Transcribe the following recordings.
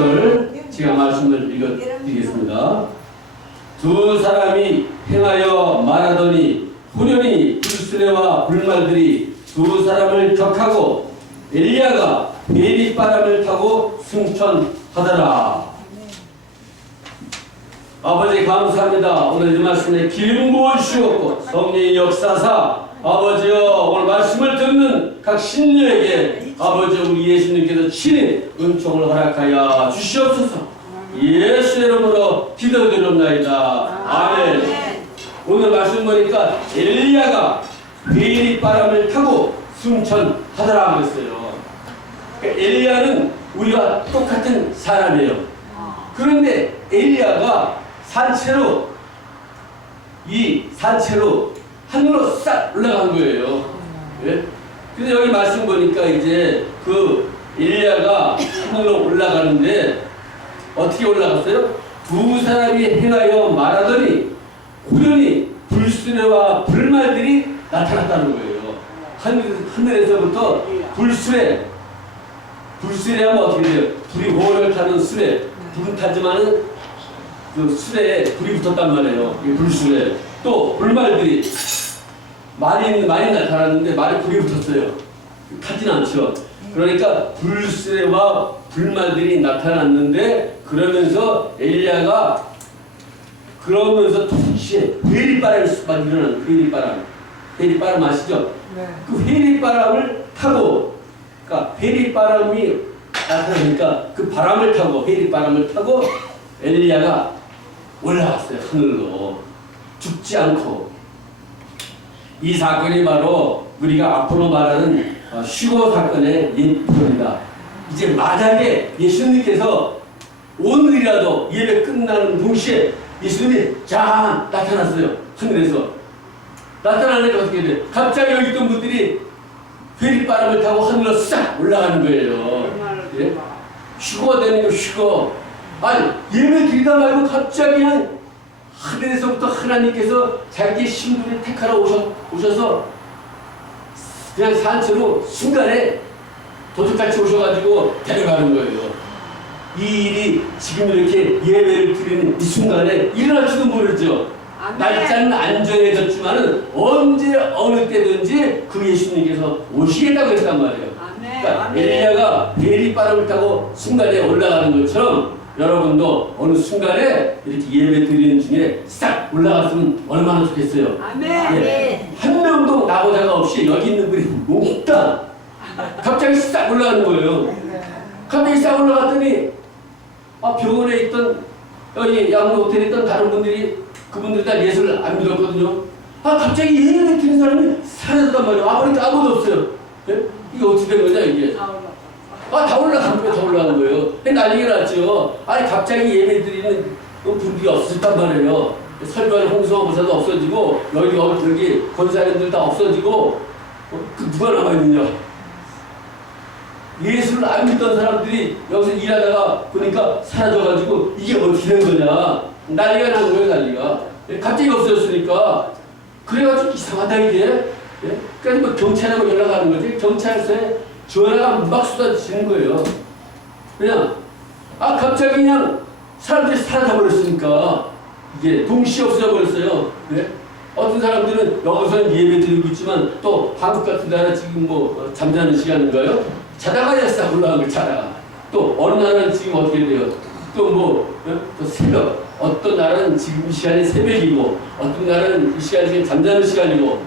6절 제가 말씀을 읽어드리겠습니다. 두 사람이 행하여 말하더니 후련히 불수레와 불말들이 두 사람을 격하고 엘리야가 베리바람을 타고 승천하더라. 아버지 감사합니다. 오늘 이 말씀에 긴 물 주었고 성령의 역사사 아버지여 오늘 말씀을 듣는 각 신녀에게 아버지 우리 예수님께서 친히 은총을 허락하여 주시옵소서. 예수 이름으로 기도드립나이다. 아멘. 오늘 말씀 보니까 엘리야가 베리바람을 타고 승천하더라 그랬어요. 그러니까 엘리야는 우리와 똑같은 사람이에요. 그런데 엘리야가 산채로 하늘로 싹 올라간 거예요. 예? 그래서 여기 말씀 보니까 이제 그 엘리야가 하늘로 올라가는데 어떻게 올라갔어요? 두 사람이 행하여 말하더니 후련히 불수레와 불말들이 나타났다는 거예요. 하늘에서부터 불수레하면 어떻게 돼요? 불이 호를 타는 수레, 불은 타지만은 그 수레에 불이 붙었단 말이에요. 이 불수레. 또 불말들이 많이 나타났는데 말에 불이 붙었어요. 타진 않죠. 그러니까 불수레와 불말들이 나타났는데 그러면서 엘리야가 동시에 회리바람이 막 일어나는 회리바람 아시죠? 네. 그 회리바람을 타고 그러니까 회리바람이 나타나니까 그 바람을 타고 회리바람을 타고 엘리야가 올라갔어요. 하늘로 죽지 않고. 이 사건이 바로 우리가 앞으로 말하는 휴거 사건의 예표입니다. 이제 만약에 예수님께서 오늘이라도 예배 끝나는 동시에 예수님이 쫙 나타났어요. 하늘에서. 나타나니까 어떻게 돼요? 갑자기 여기 있던 분들이 회리바람을 타고 하늘로 싹 올라가는 거예요. 예? 휴거가 되는 거 휴거. 아니 예배 드리다 말고 갑자기 그냥 하늘에서부터 하나님께서 자기 신부를 택하러 오셔서 그냥 산채로 순간에 도둑같이 오셔가지고 데려가는 거예요. 이 일이 지금 이렇게 예배를 드리는 이 순간에 일어날지도 모르죠. 날짜는 안정해졌지만은 언제 어느 때든지 그 예수님께서 오시겠다고 했단 말이에요. 그러니까 엘리야가 베리바람을 타고 순간에 올라가는 것처럼 여러분도 어느 순간에 이렇게 예배 드리는 중에 싹 올라갔으면 얼마나 좋겠어요. 예. 한 명도 나고자가 없이 여기 있는 분이 몽땅 갑자기 싹 올라가는 거예요. 갑자기 싹 올라갔더니 병원에 있던 여기 양로 호텔에 있던 다른 분들이 그분들 다 예수를 안 믿었거든요. 갑자기 예배 드리는 사람이 사라졌단 말이에요. 그러니까 아무도 없어요. 예? 이게 어떻게 된 거냐 이게. 다 올라간 거예요. 다 올라간 거예요. 난리가 났죠. 갑자기 예배 드리는 분들이 없었단 말이에요. 설교하는 홍성화 목사도 없어지고 여기 권사님들 다 없어지고 누가 남아있느냐. 예수를 안 믿던 사람들이 여기서 일하다가 보니까 사라져가지고 이게 어떻게 된 거냐. 난리가 난 거예요. 난리가. 갑자기 없어졌으니까. 그래가지고 이상하다 이게. 예? 그러니까 뭐 경찰하고 연락하는 거지. 경찰서에 전화가 막 쏟아지는 거예요. 그냥 갑자기 그냥 사람들이 사라져버렸으니까 이게 동시에 없어져 버렸어요. 네? 어떤 사람들은 여기서는 예배 드리고 있지만 또 한국 같은 나라 지금 잠자는 시간인가요? 자다가 싹 올라간 걸 자다가. 또 어느 나라는 지금 어떻게 돼요? 또 새벽. 어떤 나라는 지금 이 시간이 새벽이고 어떤 나라는 이 시간이 지금 잠자는 시간이고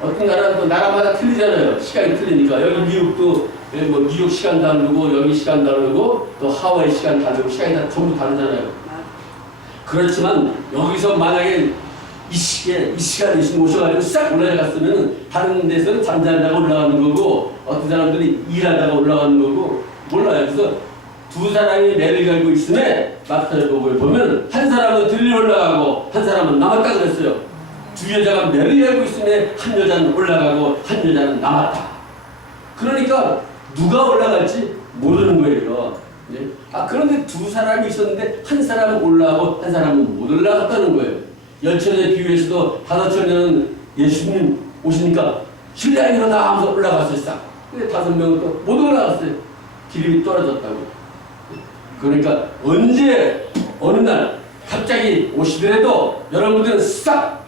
어떤 나라는 또 나라마다 틀리잖아요. 시간이 틀리니까. 여기 미국도 뉴욕 시간 다르고 여기 시간 다르고 또 하와이 시간 다르고 시간이 다 전부 다르잖아요. 그렇지만 여기서 만약에 이 시간에 오셔가지고 싹 올라갔으면 다른 데서는 잠자다가 올라가는 거고 어떤 사람들이 일하다가 올라가는 거고 몰라요. 그래서 두 사람이 매를 갈고 있음에 마태복음을 보면 한 사람은 들려 올라가고 한 사람은 남았다 그랬어요. 두 여자가 매를 갈고 있음에 한 여자는 올라가고 한 여자는 남았다. 그러니까 누가 올라갈지 모르는 거예요. 예? 그런데 두 사람이 있었는데 한 사람은 올라가고 한 사람은 못 올라갔다는 거예요. 열처녀에 비유해서도 5처녀는 예수님 오시니까 신랑이 일어나 하면서 올라갔어요. 싹. 근데 5명은 또 못 올라갔어요. 기름이 떨어졌다고. 그러니까 언제 어느 날 갑자기 오시더라도 여러분들은 싹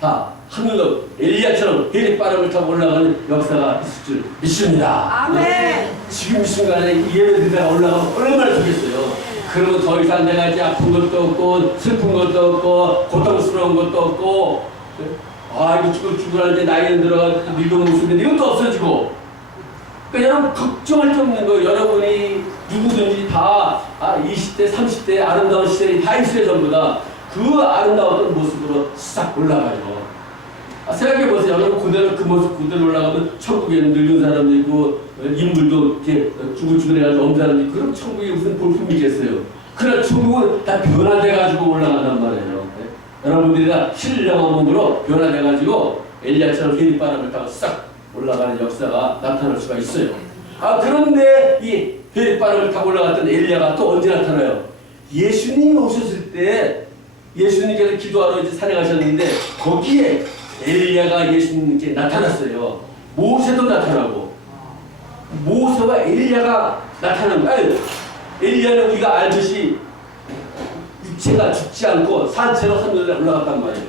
다 하늘로 엘리야처럼 해리바람을 타고 올라가는 역사가 있을 줄 믿습니다. 아멘. 지금 이 순간에 이 예배드리다가 올라가면 얼마나 좋겠어요. 그러면 더 이상 내가 이제 아픈 것도 없고 슬픈 것도 없고 고통스러운 것도 없고 아 이거 죽을하는데 나이는 들어가고 늙은 모습인데 이것도 없어지고 그러니까 여러분 걱정할 게 없는 거예요. 여러분이 누구든지 다 20대 30대 아름다운 시절이 다 있어요. 전부 다 그 아름다운 모습으로 싹 올라가요. 생각해보세요. 여러분 그대로 그 모습 그대로 올라가면 천국에는 늙은 사람도 있고 인물도 이렇게 쭈글쭈글해가지고 없는 사람도 있고 그럼 천국에 무슨 볼품이겠어요. 그러나 천국은 다 변화돼가지고 올라간단 말이에요. 네? 여러분들이 다 신령한 몸으로 변화돼가지고 엘리야처럼 해리바람을 타고 싹 올라가는 역사가 나타날 수가 있어요. 그런데 이 해리바람을 타고 올라갔던 엘리야가 또 언제 나타나요? 예수님이 오셨을 때 예수님께서 기도하러 이제 산에 가셨는데 거기에 엘리야가 예수님께 나타났어요. 모세도 나타나고 모세와 엘리야가 나타난 거예요. 엘리야는 우리가 알듯이 육체가 죽지 않고 산채로 하늘에 올라갔단 말이에요.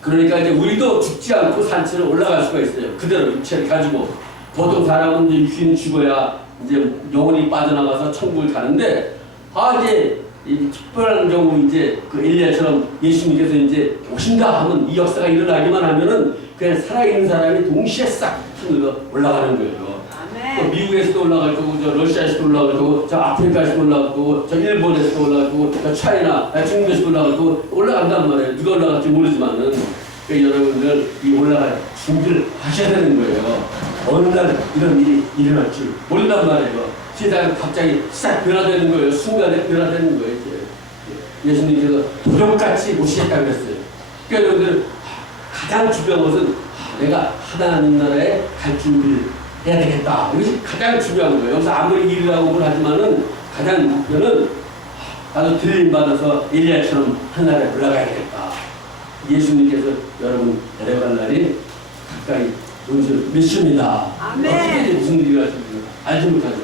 그러니까 이제 우리도 죽지 않고 산채로 올라갈 수가 있어요. 그대로 육체를 가지고 보통 사람은 이제 육신이 죽어야 이제 영혼이 빠져나가서 천국을 가는데 이제 이 특별한 경우 이제 그 엘리야처럼 예수님께서 이제 오신다 하면 이 역사가 일어나기만 하면은 그냥 살아있는 사람이 동시에 싹 하늘로 올라가는 거예요. 또 미국에서도 올라갈 거고, 저 러시아에서도 올라갈 거고, 저 아프리카에서도 올라갈 거고, 저 일본에서도 올라갈 거고, 저 차이나, 중국에서도 올라갈 거고, 올라간단 말이에요. 누가 올라갈지 모르지만은. 그러니까 여러분들 이 올라갈 준비를 하셔야 되는 거예요. 어느 날 이런 일이 일어날 줄 모른단 말이에요. 세상은 갑자기 싹 변화되는 거예요. 순간에 변화되는 거예요. 이제. 예수님께서 도적같이 오시겠다고 했어요. 그러니까 여러분들 가장 중요한 것은 내가 하나님 나라에 갈 준비를 해야 되겠다. 이것이 가장 중요한 거예요. 여기서 아무리 일을 하고 뭘 하지만은 가장 목표는 나도 들림 받아서 엘리야처럼 하늘에 올라가야 되겠다. 예수님께서 여러분 내려갈 날이 가까이 온 줄 믿습니다. 어떻게 무슨 일이 할지 알지 못하죠.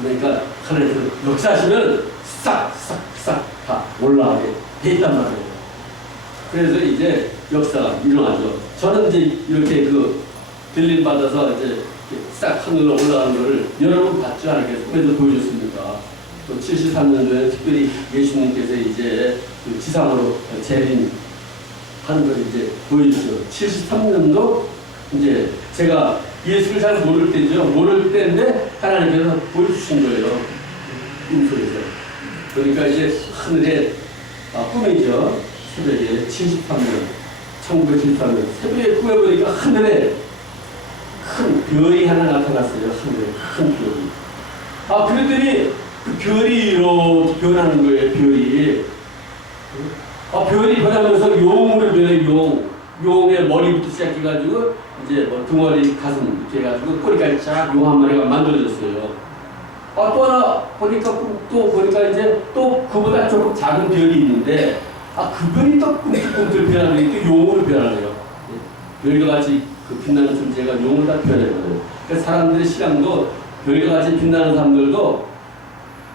그러니까 하늘에서 역사하시면 싹싹싹 다 올라가게 돼 있단 말이에요. 그래서 이제 역사가 일어나죠. 저는 이제 이렇게 들림 받아서 이제 싹 하늘로 올라가는 걸 여러분 받지 않겠어요. 그래서 보여줬습니다. 또 73년도에 특별히 예수님께서 이제 그 지상으로 재림하는 걸 이제 보여주죠. 73년도 이제 제가 예수를 잘 모를 때죠. 모를 때인데 하나님께서 보여주신 거예요. 꿈속에서. 그러니까 이제 하늘에 꿈이죠. 새벽에 73년, 1973년 새벽에 꿈에 보니까 하늘에 큰 별이 하나 나타났어요. 하늘에 큰 별이. 그랬더니 그 별이 이렇게 변하는 거예요. 별이. 별이 변하면서 용으로 변해요. 용의 머리부터 시작해가지고 이제 뭐 등허리, 가슴 이렇게 해가지고 꼬리까지 쫙 용 한 마리가 만들어졌어요. 또 하나 보니까 이제 또 그보다 조금 작은 별이 있는데 그 별이 또 꿈틀꿈틀 변하는 게 또 용으로 변하네요. 별과 같이 그 빛나는 존재가 용을 다 변해요. 그래서 사람들의 시간도 별과 같이 빛나는 사람들도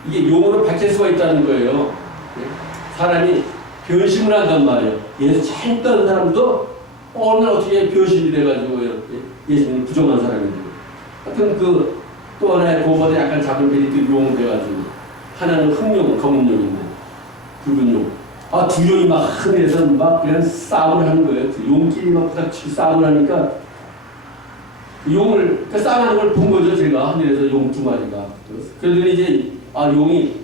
이게 용으로 밝힐 수가 있다는 거예요. 사람이 변심을 한단 말이에요. 예수 잘 믿던 사람도 어느 날 어떻게 변심이 돼가지고 예수님 부정한 사람인데. 하여튼 또 하나의 그거보다 약간 작은 별이 또 용 돼가지고 하나는 흑용, 검은 용인데 붉은 용. 두 용이 막 하늘에서 막 그냥 싸움을 하는 거예요. 용끼리 막 부닥치고 싸움을 하니까 용을 싸움하는 걸 본 거죠. 제가 하늘에서 용 두 마리가. 그러더니 이제 용이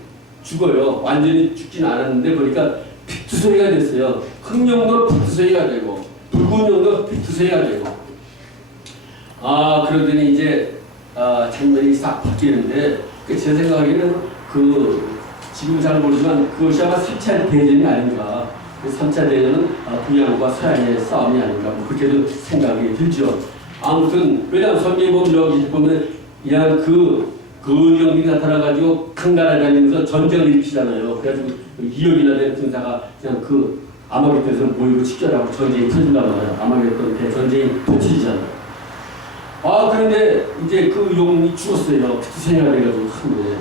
죽어요. 완전히 죽지는 않았는데 보니까 피투소리가 됐어요. 흑용도 피투소리가 되고 붉은 용도 피투소리가 되고 그러더니 이제 장면이 싹 바뀌는데 제 생각에는 지금 잘 모르지만 그것이 아마 3차 대전이 아닌가. 3차 대전은 동양과 서양의 싸움이 아닌가. 그렇게도 생각이 들죠. 아무튼 왜냐하면 성경에 보면 여기 보면 그냥 근형이 나타나가지고 강나라에 다니면서 전쟁을 일으키잖아요. 그래가지고 2억이나 되는 군사가 그냥 아마겟돈에서 모이고 직결하고 전쟁이 터진단 말이에요. 아마겟돈 대전쟁이 터지잖아요. 그런데 이제 그 용이 죽었어요. 피투성이가 돼가지고 큰데.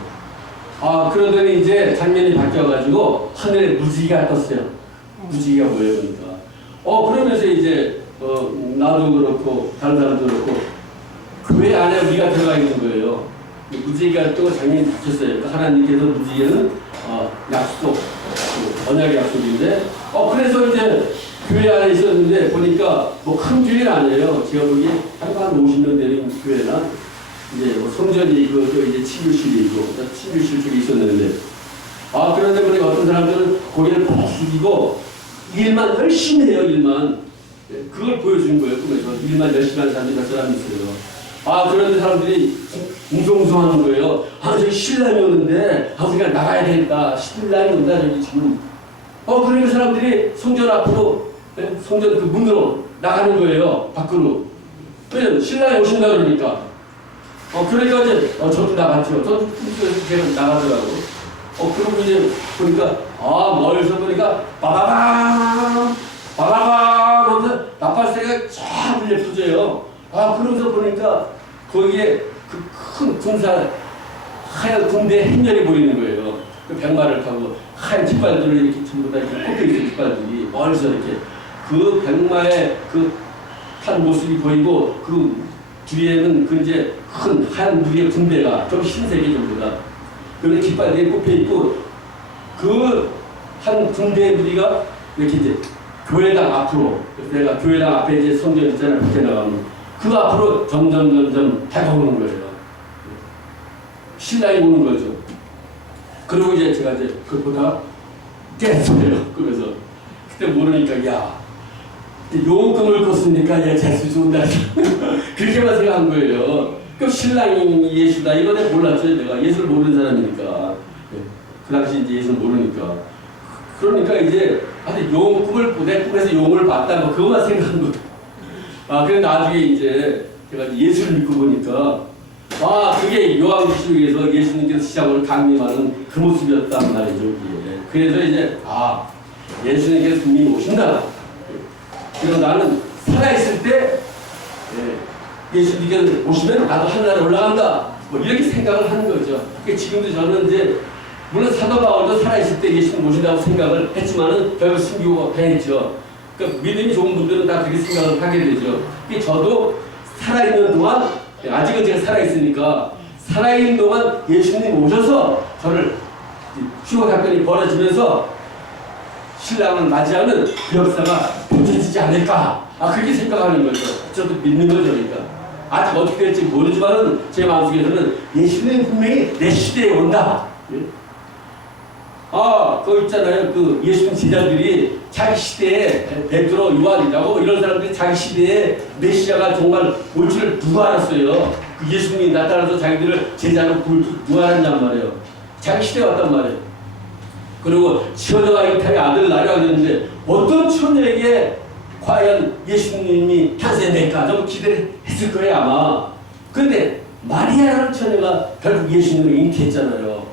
그러더니 이제 장면이 바뀌어가지고 하늘에 무지개가 떴어요. 무지개가 뭐예요, 그러니까. 그러면서 이제 나도 그렇고 다른 사람도 그렇고 교회 안에 우리가 들어가 있는 거예요. 무지개가 뜨고 장면이 바뀌었어요. 그러니까 하나님께서 무지개는 약속, 언약의 약속인데, 그래서 이제 교회 안에 있었는데 보니까 뭐 큰 교회는 아니에요. 제가 보기에 한 50년 되는 교회나 이제 뭐 성전이 이제 치료실이 있고 치료실 쪽에 있었는데, 그런데 보니까 어떤 사람들은 고개를 푹 숙이고 일만 열심히 해요. 일만. 그걸 보여주는 거예요. 꿈에서 일만 열심히 하는 사람들이 몇 사람이 있어요. 그런데 사람들이 웅성웅성하는 거예요. 저기 신랑이 오는데 우리가 나가야 되겠다. 신랑이 온다 저기 지금. 그러니까 사람들이 성전 앞으로, 성전 그 문으로 나가는 거예요. 밖으로. 왜냐면 신랑이 오신다 그러니까. 그러니까 이제 저도 나갔죠. 저도 계속 나가더라고. 그러고 이제 보니까 멀리서 보니까 빠바밤 하면서 나팔소리가 쫙 울려 퍼져요. 그러면서 보니까 거기에 그 큰 군사 하얀 군대 행렬이 보이는 거예요. 그 백마를 타고 하얀 깃발들을 이렇게 전부 다 이렇게 꽂혀 있는 깃발들이 멀리서 이렇게 그 백마의 그 탄 모습이 보이고 그 뒤에는 그 이제 큰 하얀 무리의 군대가 좀 흰색이 전부 다 그런 깃발들이 꼽혀 있고 그 한 군대의 무리가 이렇게 이제 교회당 앞으로, 내가 교회당 앞에 이제 성전 있잖아요. 밖에 나가면 그 앞으로 점점 다가오는 거예요. 신랑이 오는 거죠. 그리고 이제 제가 이제 그걸 보다가 깼어요. 그래서 그때 모르니까 요금을 껐으니까 재수 좋은다. 그렇게만 생각한 거예요. 그럼 신랑이 예수다 이거 내가 몰랐죠. 내가 예수를 모르는 사람이니까. 그 당시 이제 예수를 모르니까. 그러니까 이제 용 꿈을 내 꿈에서 용을 봤다 뭐 그것만 생각한 거예요. 그래 나중에 이제 제가 예수를 믿고 보니까 그게 요한계시록에서 예수님께서 시작으로 강림하는 그 모습이었단 말이죠. 그래서 이제 예수님께서 분명히 오신다. 그래서 나는 살아있을 때 예수님께서 오시면 나도 하늘나라에 올라간다. 뭐 이렇게 생각을 하는 거죠. 지금도 저는 이제 물론 사도 바울도 살아있을 때 예수님 오신다고 생각을 했지만은 결국 숨기고 배했죠. 그러니까 믿음이 좋은 분들은 다 그렇게 생각을 하게 되죠. 저도 살아있는 동안 아직은 제가 살아있으니까 살아있는 동안 예수님 오셔서 저를 휴가 사건이 벌어지면서 신랑을 맞이하는 그 역사가 펼쳐지지 않을까. 그렇게 생각하는 거죠. 저도 믿는 거죠. 그러니까 아직 어떻게 될지 모르지만은 제 마음속에서는 예수님이 분명히 내 시대에 온다. 그거 있잖아요. 그 예수님 제자들이 자기 시대에 베드로, 요한이라고 이런 사람들이 자기 시대에 메시아가 정말 올 줄 누가 알았어요. 그 예수님이 나타나서 자기들을 제자로 부를 줄 누가 알았냔 말이에요. 자기 시대에 왔단 말이에요. 그리고 처녀가 잉타의 아들을 낳으려고 했는데 어떤 처녀에게 과연 예수님이 탄생될까 좀 기대를 했을 거예요 아마. 그런데 마리아라는 처녀가 결국 예수님을 잉태했잖아요.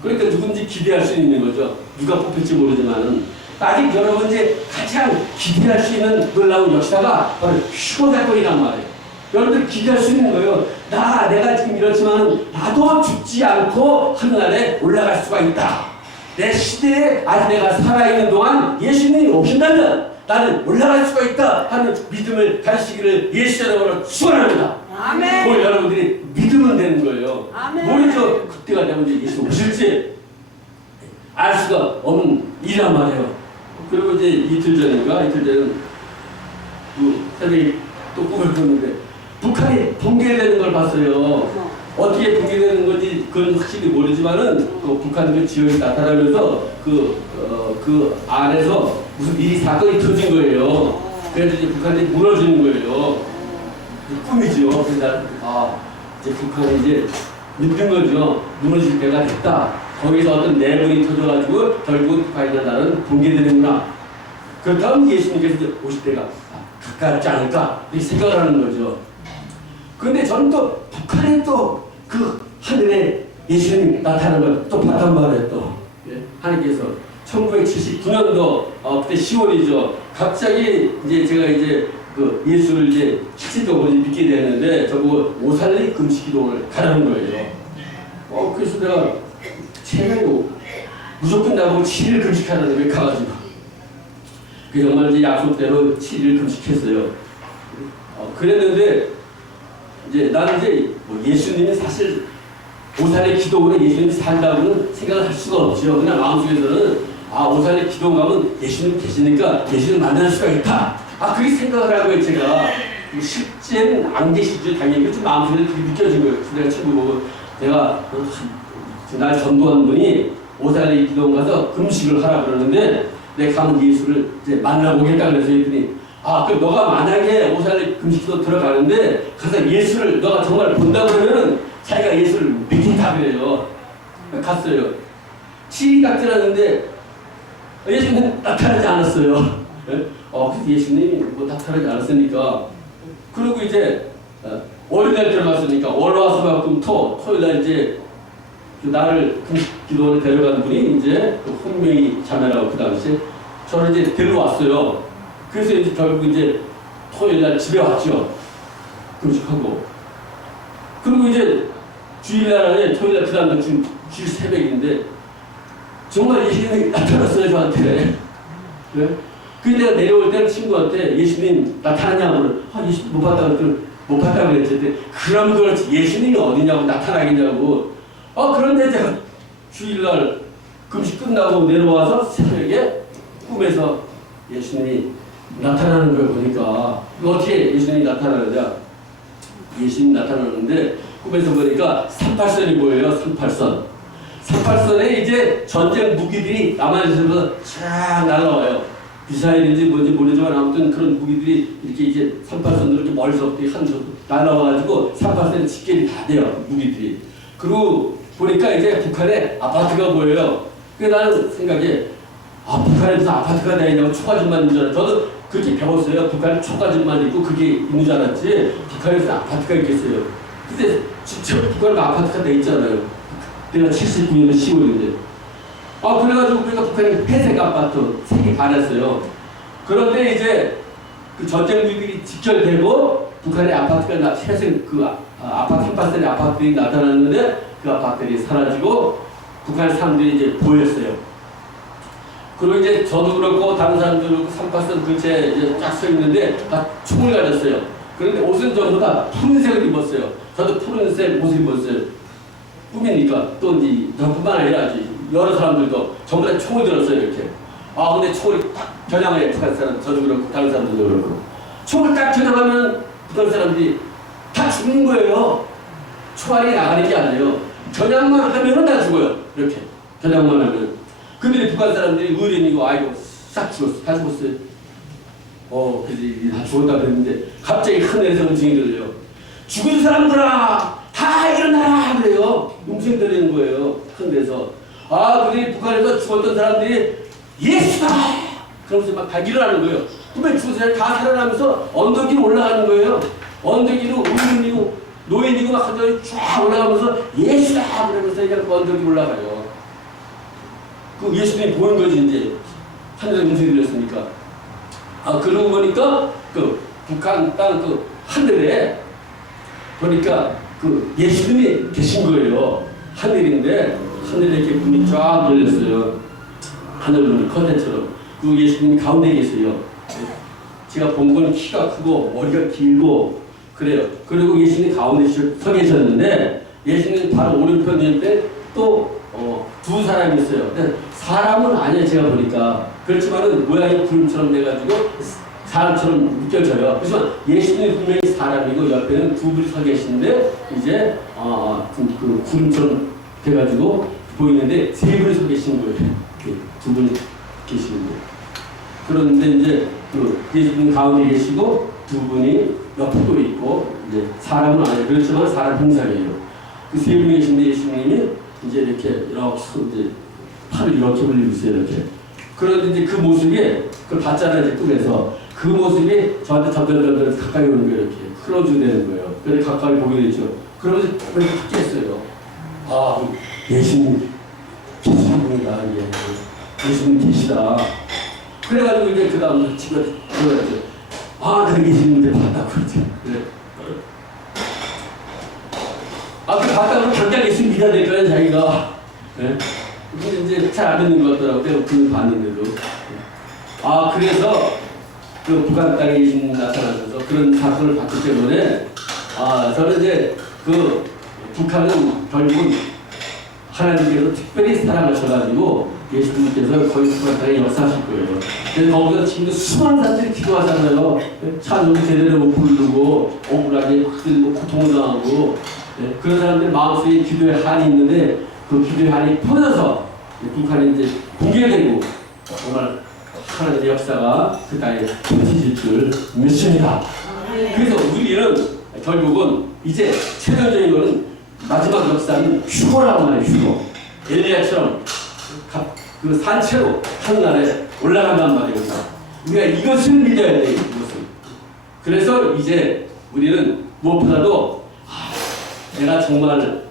그러니까 누군지 기대할 수 있는 거죠. 누가 뽑힐지 모르지만은 아직 여러분 이제 가장 기대할 수 있는 놀라운 역사가 바로 휴거 사건이란 말이에요. 여러분들 기대할 수 있는 거예요. 내가 지금 이렇지만 나도 죽지 않고 하늘나라에 올라갈 수가 있다. 내 시대에 아직 내가 살아있는 동안 예수님이 오신다면 나는 올라갈 수가 있다 하는 믿음을 가지시기를 예수 이름으로 축원합니다. 아멘. 뭐 여러분들이 믿으면 되는 거예요. 아멘. 모르죠. 그때가 되면 이제 예수 오실지 알 수가 없는 일이란 말이에요. 그리고 이제 이틀 전에는 그 새벽에 또 꿈을 꿨는데 북한이 붕괴되는 걸 봤어요. 어떻게 붕괴되는 건지 그건 확실히 모르지만은 그 북한 그 지역이 나타나면서 그 안에서 무슨 일이 사건이 터진 거예요. 그래서 이제 북한이 무너지는 거예요. 꿈이죠. 그래서 이제 북한이 이제 믿는 거죠. 무너질 때가 됐다. 거기서 어떤 내분이 터져가지고 결국 북한이나 나는 붕괴되는구나. 그렇다면 예수님께서 오실 때가 가깝지 않을까 이렇게 생각을 하는 거죠. 그런데 저는 또 북한에 또 그 하늘에 예수님이 나타나는 걸 또 봤단 말이에요. 또 하나님께서 1979년도 그때 10월이죠. 갑자기 이제 제가 이제 그 예수를 이제 실질적으로 믿게 되는데 저보고 5살리 금식 기도를 가라는 거예요. 그래서 제가요 무조건 나보고 7일 금식하라는 왜 가가지고 그 정말 이제 약속대로 7일 금식했어요. 그랬는데 이제 나는 이제 뭐 예수님이 사실 5살의 기도로 예수님이 산다고는 생각을 할 수가 없죠. 그냥 마음속에서는 5살의 기도 가면 예수님 계시니까 예수님 만날 수가 있다. 그렇게 생각을 하고요. 제가 실제는 안 계시죠. 당연히 좀 마음속에 그렇게 느껴진 거예요. 내가 친구 보고 내가 날 전도한 분이 5살의 기도 가서 금식을 하라 그러는데 내가 가면 예수를 이제 만나보겠다 그래서 했더니 그럼 너가 만약에 5살의 금식도 들어가는데 가서 예수를 너가 정말 본다 그러면은 자기가 예수를 믿긴다 그래요. 갔어요. 시기가 지났는데 예수님은 나타나지 않았어요. 그래서 예수님이 뭐 나타나지 않았으니까 그리고 이제 월요일 들어갔으니까 월화수목금토 토요일날 이제 나를 금식 기도원에 데려간 분이 이제 그 hun명이 자매라고 그 당시에 저를 이제 데려왔어요. 그래서 이제 결국 이제 토요일날 집에 왔죠. 금식하고. 그리고 이제 주일날에 토요일날 그 다음날 지금 주일 새벽인데 정말 예수님이 나타났어요 저한테. 네? 그래서 내가 내려올 때는 친구한테 예수님 나타났냐고 예수님 못 봤다고 그랬지. 그럼 그렇지 예수님이 어디냐고 나타나겠냐고. 그런데 제가 주일날 금식 끝나고 내려와서 새벽에 꿈에서 예수님이 나타나는 걸 보니까 어떻게 예수님이 나타나느냐. 예수님이 나타나는데 꿈에서 보니까 38선이 보여요. 38선. 38선에 이제 전쟁 무기들이 남한에서부터 쫙 날아와요. 미사일인지 뭔지 모르지만 아무튼 그런 무기들이 이렇게 이제 38선으로 이렇게 멀리서부터 한 날아와가지고 38선에 집결이 다 돼요. 무기들이. 그리고 보니까 이제 북한에 아파트가 보여요. 그래서 나는 생각에 북한에 무슨 아파트가 다 있냐고 초가집만 있는 줄 알았어요. 저도 그렇게 배웠어요. 북한에 초가집만 있고 그게 있는 줄 알았지 북한에 무슨 아파트가 있겠어요. 근데 진짜 북한에 아파트가 다 있잖아요. 내가 79년 10월인데. 그래가지고 우리가 북한에 회색 아파트 3개 반했어요. 그런데 이제 그 전쟁들이 직결되고 북한의 아파트가 회색 아파트 한파선의 아파트들이 나타났는데 그 아파트들이 사라지고 북한 사람들이 이제 보였어요. 그리고 이제 저도 그렇고 다른 사람도 그렇고 38선 근처에 이제 쫙 서 있는데 다 총을 가졌어요. 그런데 옷은 전부 다 푸른색을 입었어요. 저도 푸른색 옷을 입었어요. 꿈이니까 또 이제 저뿐만 아니라 여러 사람들도 전부 다 총을 들었어요 이렇게. 근데 총을 딱 겨냥해 북한 사람 저도 그렇고 다른 사람들도 그렇고 총을 딱 겨냥하면 북한 사람들이 다 죽는 거예요. 총알이 나가는 게 아니에요. 겨냥만 하면은 다 죽어요. 이렇게 겨냥만 하면. 근데 북한 사람들이 의뢰인이고 싹 죽었어. 다 죽었어요. 그래서 다 죽었다 그랬는데 갑자기 하늘에서 음성이 들려요. 죽은 사람들아 다 일어나라 그래요. 음성이 들리는 거예요. 하늘에서. 근데 북한에서 죽었던 사람들이 예수다 그러면서 막 다 일어나는 거예요. 근데 죽은 사람이 다 살아나면서 언덕 위로 올라가는 거예요. 언덕 위로 의인이고 노인이고 막 한쪽이 쫙 올라가면서 예수다 그러면서 그냥 언덕 위로 올라가요. 그 예수님이 보는 거지 이제 하늘에 음성이 들렸으니까. 그러고 보니까 그 북한 땅 그 하늘에 보니까 그 예수님이 계신 거예요. 하늘인데 하늘에 이렇게 문이 쫙 열렸어요. 하늘 문이 커튼처럼. 그 예수님이 가운데 계세요. 제가 본 건 키가 크고 머리가 길고 그래요. 그리고 예수님이 가운데 서 계셨는데 예수님 바로 오른편에 또 두 사람이 있어요. 근데 사람은 아니에요. 제가 보니까. 그렇지만은 모양이 구름처럼 돼가지고 사람처럼 느껴져요. 그렇지만 예수님이 분명히 사람이고 옆에는 두 분이 서 계시는데 이제 그 구름처럼 돼가지고 보이는데 세 분이 서 계신 거예요. 두 분이 계시는 거예요. 그런데 이제 그 예수님 가운데 계시고 두 분이 옆에 또 있고 이제 사람은 아니에요. 그렇지만 사람 형상이에요. 그 세 분이 계신데 예수님이 이제 이렇게 이제 팔을 이렇게 올리고 있어요. 이렇게. 그런데 이제 그 모습이 그걸 봤잖아요. 이제 꿈에서 그 모습이 저한테 점점 가까이 오는 거예요. 이렇게 클로즈 되는 거예요. 그래서 가까이 보게 되죠. 그러면서 그렇게 깼어요. 예수님 계시는구나. 예수님 계시다. 그래가지고 이제 그 다음 집에 들어갔죠. 아, 그래 계시는데 봤다고 그러지. 그래. 아, 그 봤다고 당장 예수님 믿어야 될 거야, 자기가. 네? 근데 이제 잘 안 듣는 것 같더라고. 내가 그걸 봤는데도. 아, 그래서 그 북한 땅에 계신 나타나셔서 그런 사건을 봤기 때문에 아, 저는 이제 그 북한은 결국은 하나님께서 특별히 사랑하셔가지고 예수님께서 거의 북한 땅에 역사하실 거예요. 그래서 거기서 지금 수많은 사람들이 기도하잖아요. 찬송도 제대로 못 부르고 억울하게 고통을 당하고 그런 사람들 마음속에 기도의 한이 있는데 그 기도의 한이 터져서 북한이 이제 붕괴되고 정말 하나님의 역사가 그 땅에 펼쳐질 줄 믿습니다. 그래서 우리는 결국은 이제 최종적인 거는 마지막 역사는 휴거라고 말해요. 휴거. 엘리야처럼 그 산채로 하늘나라에 올라간단 말이에요. 우리가 이것을 믿어야 돼요. 이것을. 그래서 이제 우리는 무엇보다도 내가 정말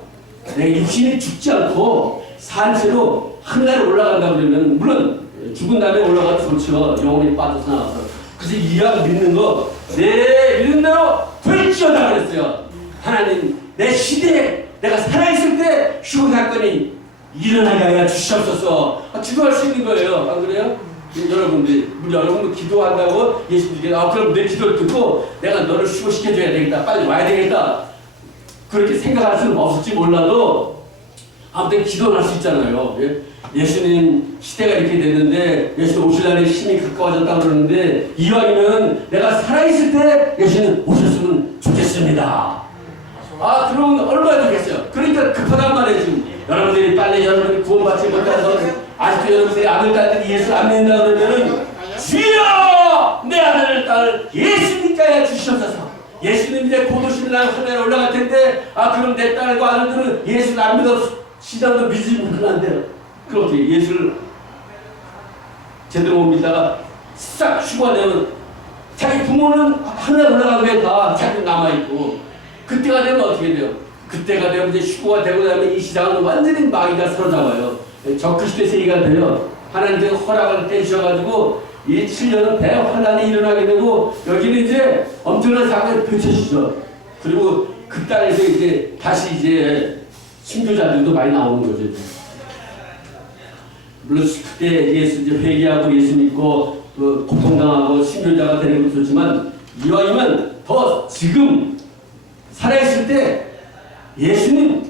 내 육신이 죽지 않고 산채로 하늘나라에 올라간다 그러면 물론 죽은 다음에 올라가도 좋죠. 영혼이 빠져서 나와서. 그래서 이왕 믿는 거 내 믿는 대로 될지어다 그랬어요. 하나님 내 시대에 내가 살아있을 때 휴거 사건이 일어나게 하여 주시옵소서. 기도할 수 있는 거예요. 안 그래요? 여러분도 기도한다고 예수님께서 그럼 내 기도를 듣고 내가 너를 휴거시켜줘야 되겠다. 빨리 와야 되겠다. 그렇게 생각할 수는 없을지 몰라도 아무튼 기도는 할 수 있잖아요. 예수님 시대가 이렇게 됐는데 예수님 오실 날에 힘이 가까워졌다고 그러는데 이왕이면 내가 살아있을 때 예수님 오셨으면 좋겠습니다. 아, 그러면 얼마나 좋겠어요. 그러니까 급하단 말이에요. 지금 여러분들이 빨리 여러분들이 구원받지 못해서 아직도 여러분들이 아들, 딸들이 예수 안 믿는다 그러면은 주여 내 아들, 딸 예수님께야 주시옵소서. 예수님 이제 곧 오시는 날 하늘에 올라갈 텐데 그럼 내 딸과 아들들은 예수를 안 믿어 시장도 믿으면 그런데요. 그렇게 예수를 제대로 못 믿다가 싹 휴가되면 자기 부모는 하늘에 올라간 게 다 자기 남아있고 그때가 되면 어떻게 돼요? 그때가 되면 이제 휴가가 되고 나면 이 시장은 완전히 마귀가 사로잡아요. 적그리스도의 세계가 돼요. 하나님께서 허락을 떼주셔가지고 이 7년은 대환란이 일어나게 되고 여기는 이제 엄청난 사건이 펼쳐지죠. 그리고 그 땅에서 이제 다시 이제 순교자들도 많이 나오는 거죠. 물론 그때 예수 이제 회개하고 예수 믿고 고통당하고 순교자가 되는 것도 좋지만 이왕이면 더 지금 살아있을 때 예수님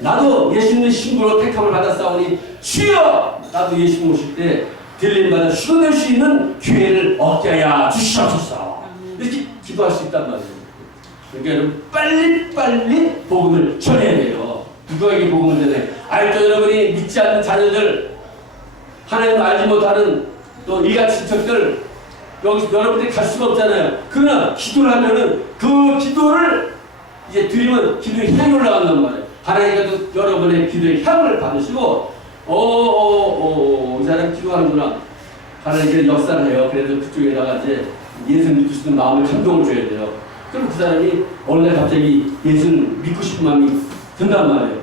나도 예수님의 신부로 택함을 받았사오니 주여 나도 예수님 오실 때 들림받아 휴거될 수 있는 기회를 얻게 하여 주시옵소서. 이렇게 기도할 수 있단 말이에요. 그러니까 여러분 빨리 복음을 전해야 돼요. 누구에게 복음을 전해? 아직도 여러분이 믿지 않는 자녀들 하나님을 알지 못하는 또 일가 친척들 여기서 여러분들이 갈 수가 없잖아요. 그러나 기도를 하면은 그 기도를 이제 드리면 기도의 향이 올라간단 말이에요. 하나님께서 여러분의 기도의 향을 받으시고 이 사람 기도하는구나. 하나님께서 역사를 해요. 그래서 그쪽에다가 이제 예수를 믿고 싶은 마음을 감동을 줘야 돼요. 그럼 그 사람이 어느 날 갑자기 예수를 믿고 싶은 마음이 든단 말이에요.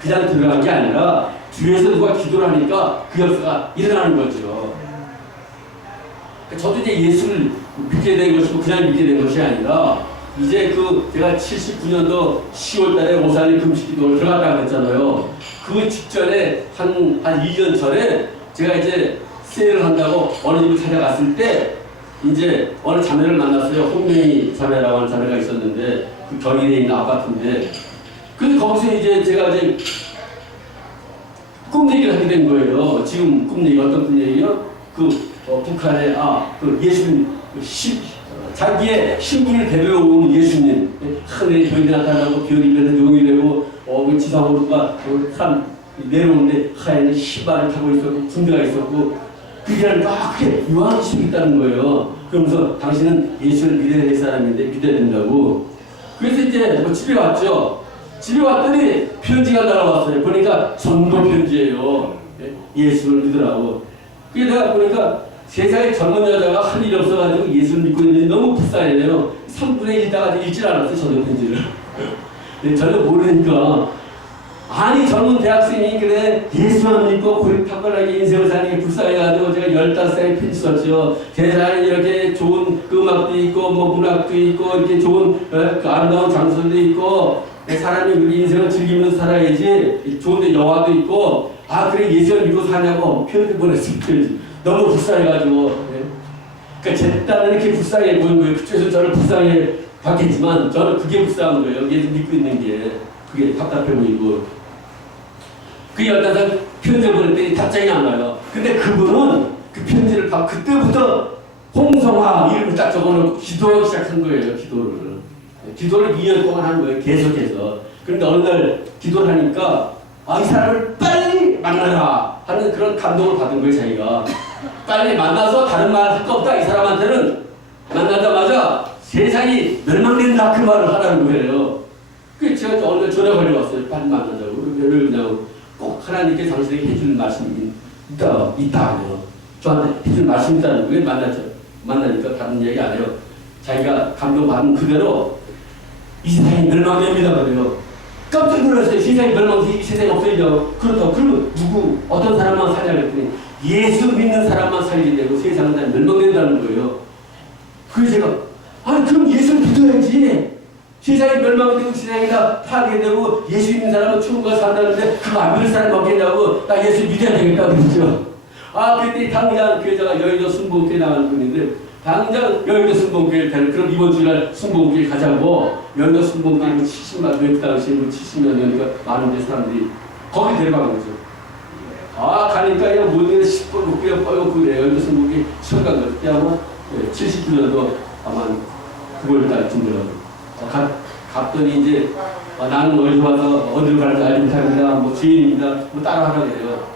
그냥 들어간 게 아니라 뒤에서 누가 기도를 하니까 그 역사가 일어나는 거죠. 저도 이제 예수를 믿게 된 것이고 그냥 믿게 된 것이 아니라 이제 제가 79년도 10월 달에 오산리 금식기도를 들어갔다고 했잖아요. 그 직전에 한 2년 전에 제가 이제 세일을 한다고 어느 집을 찾아갔을 때 이제 어느 자매를 만났어요. 홍명희 자매라고 하는 자매가 있었는데 그 경인에 있는 아파트인데 근데 거기서 이제 제가 이제 꿈 얘기를 하게 된 거예요. 지금 꿈 얘기 어떤 꿈 얘기요? 북한에 예수님 자기의 신분을 되돌아온 예수님 하늘에 별이 나타나고 별이 변해서 용이 되고 지상으로가 산 내려오는데 하얀 신발을 타고 있었고 군대가 있었고 그게 그렇게 유황이 수 있다는 거예요. 그러면서 당신은 예수를 믿어야 될 사람인데 믿어야 된다고. 그래서 이제 집에 왔죠. 집에 왔더니 편지가 날아왔어요. 보니까 전도 편지예요. 예수를 믿으라고. 그게 내가 보니까 세상에 젊은 여자가 할 일이 없어가지고 예수를 믿고 있는데 너무 불쌍해요. 3분의 1 다가 읽질 않았어요. 전도 편지를. 전혀 모르니까 아니 젊은 대학생이 그래 예수만 믿고 고리타분하게 인생을 사는 게 불쌍해가지고 제가 15살에 편지 썼죠. 세상에 이렇게 좋은 음악도 있고 뭐 문학도 있고 이렇게 좋은 그 아름다운 장소도 있고 사람이 우리 인생을 즐기면서 살아야지. 좋은데 영화도 있고 아 그래 예수를 믿고 사냐고 편지 보냈습니다. 너무 불쌍해가지고 그러니까 제 딸은 이렇게 불쌍해 보이는 거예요. 그쪽에서 저를 불쌍해 봤겠지만 저는 그게 불쌍한 거예요. 예수 믿고 있는 게 그게 답답해 보이고 그 15살 편지를 보냈더니 답장이 안 와요. 근데 그분은 그 편지를 받고 그때부터 홍성화 이름을 딱 적어놓고 기도하기 시작한 거예요. 기도를 2년 동안 한 거예요. 계속해서. 그런데 어느 날 기도를 하니까 이 사람을 빨리 만나라 하는 그런 감동을 받은 거예요. 자기가 빨리 만나서 다른 말 할 거 없다. 이 사람한테는 만나자마자 세상이 멸망된다 그 말을 하라는 거예요. 그래서 제가 어느 날 전화 걸려왔어요. 빨리 만나자고. 왜 그러냐고. 꼭 하나님께 당신에게 해줄 말씀이 있다고요. 저한테 해줄 말씀이 있다는 거예요. 만나니까 다른 얘기 안 해요. 자기가 감동받은 그대로 이 세상이 멸망됩니다 그래요. 깜짝 놀랐어요. 세상이 멸망돼서 이 세상이 없어지죠. 그렇다고 그러면 어떤 사람만 살냐 그랬더니 예수 믿는 사람만 살게 되고 세상은 다 멸망된다는 거예요. 그래서 제가 그럼 예수를 믿어야지. 세상이 멸망되고 세상이 다 파괴되고 예수 믿는 사람은 천국 가서 산다는데 그거 안 믿는 사람이 없겠냐고 나 예수 믿어야 되겠다 그랬죠. 그때 당장 교회자가 여의도 순복교회 나가는 분인데 당장 여의도 순복교회 되는 그럼 이번 주날 순복교회 가자고 여의도 순복교회 70만 그 당시에 70몇 년이니까 많은데 사람들이 거기 데려간 거죠. 가니까 그냥 모든 게 씹고 그냥 뻘고 그래요. 여의도 순복교회 처음 간 거죠. 그때 아마 70주년도 아마 9월달쯤 들어가고 갔더니 이제 나는 어디 와서 어디로 가는지 알지 못합니다. 뭐 주인입니다. 뭐 따라하라고 해요.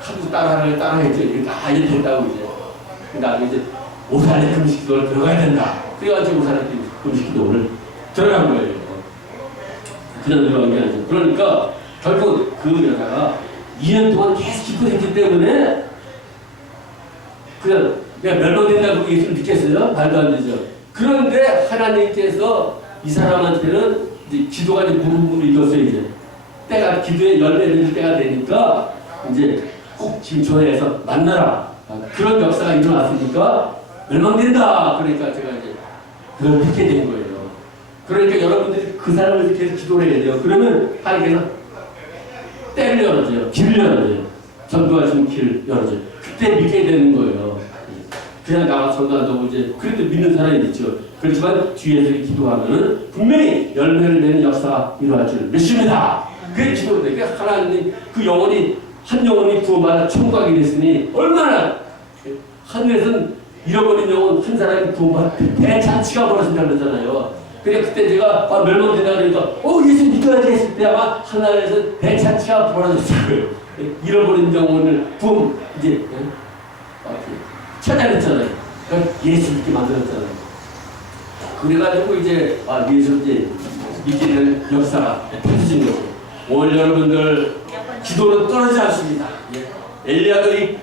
하도 따라했죠. 이게 됐다고 이제. 나중에 이제 오산의 금식기도를 들어가야 된다. 그래가지고 오산의 금식기도를 들어간 거예요. 그냥 들어간 게 아니죠. 그러니까 결국 그 여자가 2년 동안 계속 기도했기 때문에 그냥 내가 멸망된다고 예수를 믿겠어요? 말도 안 되죠. 그런데 하나님께서 이 사람한테는 이제 기도가 이제 무릎을 이뤘어요. 이제 때가 기도의 열매를 때가 되니까 이제 꼭 지금 전화해서 만나라. 그런 역사가 일어났으니까 멸망된다. 그러니까 제가 이제 그걸 믿게 된 거예요. 그러니까 여러분들이 그 사람을 계속 기도를 해야 돼요. 그러면 하나님께서 때를 열어줘요. 길을 열어줘요. 전도하시는 길을 열어줘요. 그때 믿게 되는 거예요. 그냥 나가서 전도한다고 이제 그래도 믿는 사람이 있죠. 그렇지만 뒤에서 기도하면 분명히 열매를 맺는 역사가 일어날 줄 믿습니다. 그게 기도인데 그러니까 하나님 그 영혼이 한 영혼이 구원받아 천국 가게 됐으니 얼마나 하늘에서는 잃어버린 영혼 한 사람이 구원받아 대잔치가 벌어진다고 그러잖아요. 그러니까 그때 제가 멸망된다 그러니까 예수 믿어야지 했을 때 아마 하늘에서 대잔치가 벌어졌을 거예요. 잃어버린 영혼을 구원 이제 찾아냈잖아요. 그러니까 예수 믿게 만들었잖아요. 그래가지고 이제 예수 이제 믿게 되는 역사가 펼쳐진 거죠. 오늘 여러분들 기도는 떨어지지 않습니다. 엘리야도 이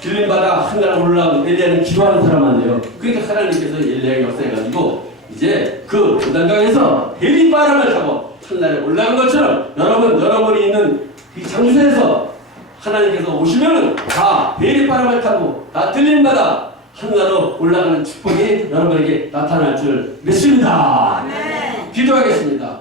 길림바다 하늘에 올라온 엘리야는 기도하는 사람 아니에요. 그러니까 하나님께서 엘리야의 역사해가지고 이제 그 요단강에서 해리바람을 타고 하늘에 올라간 것처럼 여러분이 있는 이 장소에서 하나님께서 오시면은 다 해리바람을 타고 다 들림마다 하늘로 올라가는 축복이 여러분에게 나타날 줄 믿습니다. 네. 기도하겠습니다.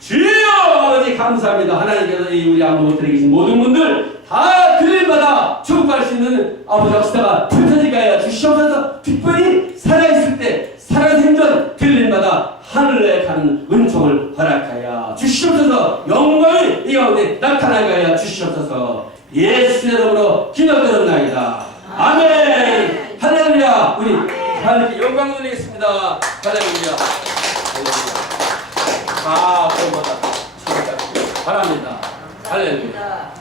주여 아버지 감사합니다. 하나님께서 우리 안보호텔에 계신 모든 분들 다 들림마다 축복할 수 있는 아버지 역사가 펼쳐지게 하여 주시옵소서. 특별히 살아있을 때 살아생전 들림마다 하늘에 가는 은총을 허락하여 주시옵소서. 영광이 이 가운데 나타나게 하여 주시옵소서. 예수 이름으로 기도드렸나이다. 아멘. 할렐루야. 우리 하나님께 영광 돌리겠습니다. 할렐루야. 다 보고다 바랍니다. 할렐루야.